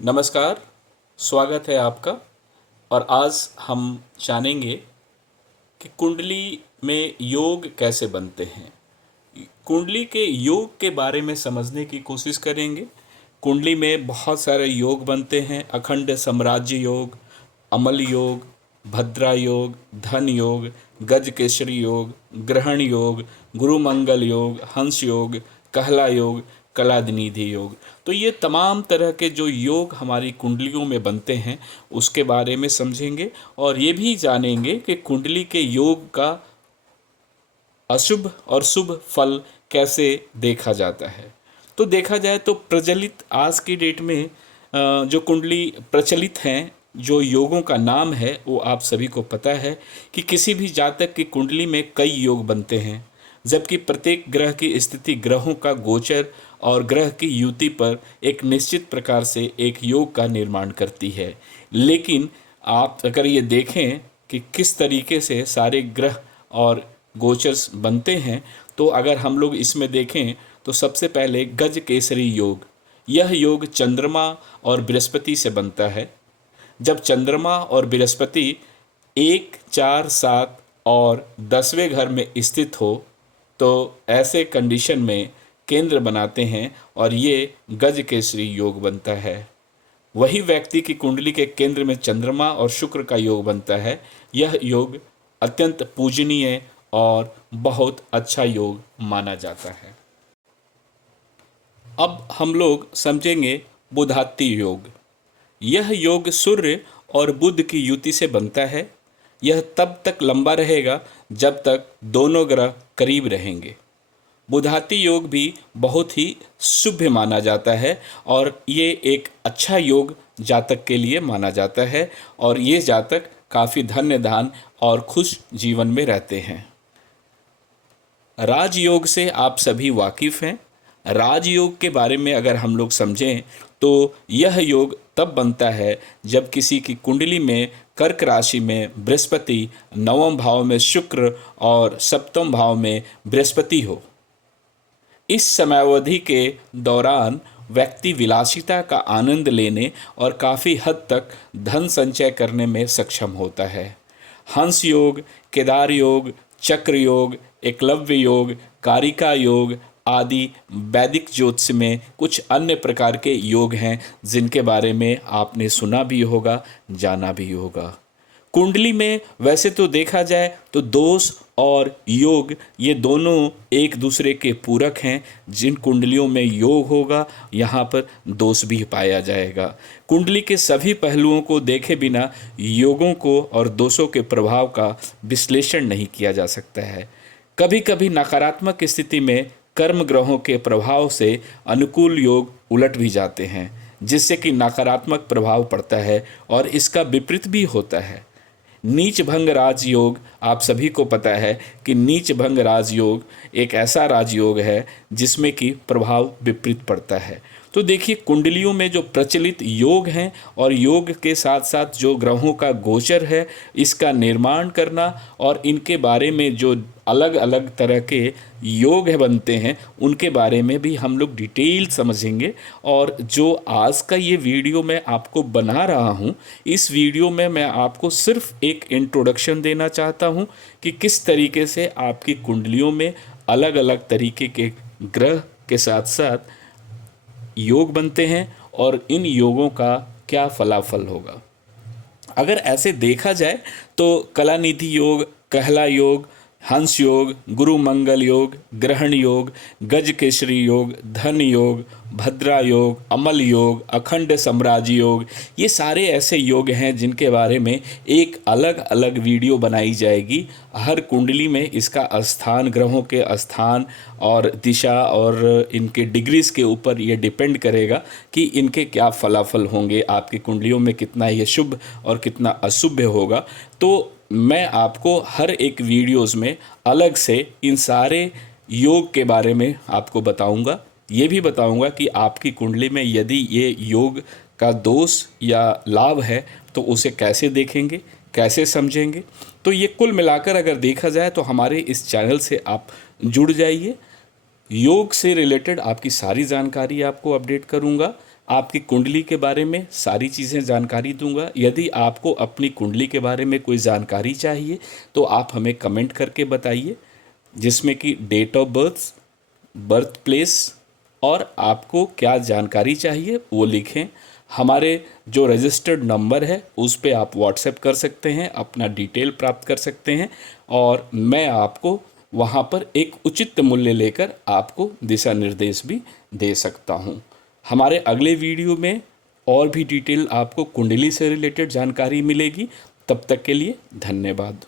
नमस्कार। स्वागत है आपका। और आज हम जानेंगे कि कुंडली में योग कैसे बनते हैं। कुंडली के योग के बारे में समझने की कोशिश करेंगे। कुंडली में बहुत सारे योग बनते हैं। अखंड साम्राज्य योग, अमल योग, भद्रा योग, धन योग, गज केसरी योग, ग्रहण योग, गुरु मंगल योग, हंस योग, कहला योग, कलानिधि योग। तो ये तमाम तरह के जो योग हमारी कुंडलियों में बनते हैं उसके बारे में समझेंगे और ये भी जानेंगे कि कुंडली के योग का अशुभ और शुभ फल कैसे देखा जाता है। तो देखा जाए तो प्रचलित आज की डेट में जो कुंडली प्रचलित हैं, जो योगों का नाम है वो आप सभी को पता है कि किसी भी जातक की कुंडली में कई योग बनते हैं, जबकि प्रत्येक ग्रह की स्थिति ग्रहों का गोचर और ग्रह की युति पर एक निश्चित प्रकार से एक योग का निर्माण करती है। लेकिन आप अगर ये देखें कि किस तरीके से सारे ग्रह और गोचर्स बनते हैं, तो अगर हम लोग इसमें देखें तो सबसे पहले गज केसरी योग, यह योग चंद्रमा और बृहस्पति से बनता है। जब चंद्रमा और बृहस्पति 1, 4, 7 और 10वें घर में स्थित हो तो ऐसे कंडीशन में केंद्र बनाते हैं और ये गज केसरी योग बनता है। वही व्यक्ति की कुंडली के केंद्र में चंद्रमा और शुक्र का योग बनता है। यह योग अत्यंत पूजनीय और बहुत अच्छा योग माना जाता है। अब हम लोग समझेंगे बुधाति योग। यह योग सूर्य और बुध की युति से बनता है। यह तब तक लंबा रहेगा जब तक दोनों ग्रह करीब रहेंगे। बुधाति योग भी बहुत ही शुभ माना जाता है और ये एक अच्छा योग जातक के लिए माना जाता है और ये जातक काफ़ी धन्य धान और खुश जीवन में रहते हैं। राजयोग से आप सभी वाकिफ़ हैं। राजयोग के बारे में अगर हम लोग समझें तो यह योग तब बनता है जब किसी की कुंडली में कर्क राशि में बृहस्पति, नवम भाव में शुक्र और सप्तम भाव में बृहस्पति हो। इस समयावधि के दौरान व्यक्ति विलासिता का आनंद लेने और काफ़ी हद तक धन संचय करने में सक्षम होता है। हंस योग, केदार योग, चक्र योग, एकलव्य योग, कारिका योग आदि वैदिक ज्योतिष में कुछ अन्य प्रकार के योग हैं जिनके बारे में आपने सुना भी होगा, जाना भी होगा। कुंडली में वैसे तो देखा जाए तो दोष और योग ये दोनों एक दूसरे के पूरक हैं। जिन कुंडलियों में योग होगा यहाँ पर दोष भी पाया जाएगा। कुंडली के सभी पहलुओं को देखे बिना योगों को और दोषों के प्रभाव का विश्लेषण नहीं किया जा सकता है। कभी कभी नकारात्मक स्थिति में कर्म ग्रहों के प्रभाव से अनुकूल योग उलट भी जाते हैं, जिससे कि नकारात्मक प्रभाव पड़ता है और इसका विपरीत भी होता है। नीच भंग राजयोग, आप सभी को पता है कि नीच भंग राजयोग एक ऐसा राजयोग है जिसमें कि प्रभाव विपरीत पड़ता है। तो देखिए, कुंडलियों में जो प्रचलित योग हैं और योग के साथ साथ जो ग्रहों का गोचर है, इसका निर्माण करना और इनके बारे में जो अलग अलग तरह के योग बनते हैं उनके बारे में भी हम लोग डिटेल समझेंगे। और जो आज का ये वीडियो मैं आपको बना रहा हूँ, इस वीडियो में मैं आपको सिर्फ एक इंट्रोडक्शन देना चाहता हूँ कि किस तरीके से आपकी कुंडलियों में अलग अलग तरीके के ग्रह के साथ साथ योग बनते हैं और इन योगों का क्या फलाफल होगा। अगर ऐसे देखा जाए तो कलानिधि योग, कहला योग, हंस योग, गुरु मंगल योग, ग्रहण योग, गज केसरी योग, धन योग, भद्रा योग, अमल योग, अखंड साम्राज्य योग, ये सारे ऐसे योग हैं जिनके बारे में एक अलग अलग वीडियो बनाई जाएगी। हर कुंडली में इसका स्थान, ग्रहों के स्थान और दिशा और इनके डिग्रीज के ऊपर ये डिपेंड करेगा कि इनके क्या फलाफल होंगे, आपकी कुंडलियों में कितना ये शुभ और कितना अशुभ होगा। तो मैं आपको हर एक वीडियोस में अलग से इन सारे योग के बारे में आपको बताऊंगा। ये भी बताऊंगा कि आपकी कुंडली में यदि ये योग का दोष या लाभ है तो उसे कैसे देखेंगे, कैसे समझेंगे। तो ये कुल मिलाकर अगर देखा जाए तो हमारे इस चैनल से आप जुड़ जाइए। योग से रिलेटेड आपकी सारी जानकारी आपको अपडेट करूंगा। आपकी कुंडली के बारे में सारी चीज़ें जानकारी दूंगा। यदि आपको अपनी कुंडली के बारे में कोई जानकारी चाहिए तो आप हमें कमेंट करके बताइए, जिसमें कि date of birth, birth place और आपको क्या जानकारी चाहिए वो लिखें। हमारे जो रजिस्टर्ड नंबर है उस पे आप व्हाट्सएप कर सकते हैं, अपना डिटेल प्राप्त कर सकते हैं और मैं आपको वहाँ पर एक उचित मूल्य लेकर आपको दिशा निर्देश भी दे सकता हूँ। हमारे अगले वीडियो में और भी डिटेल आपको कुंडली से रिलेटेड जानकारी मिलेगी। तब तक के लिए धन्यवाद।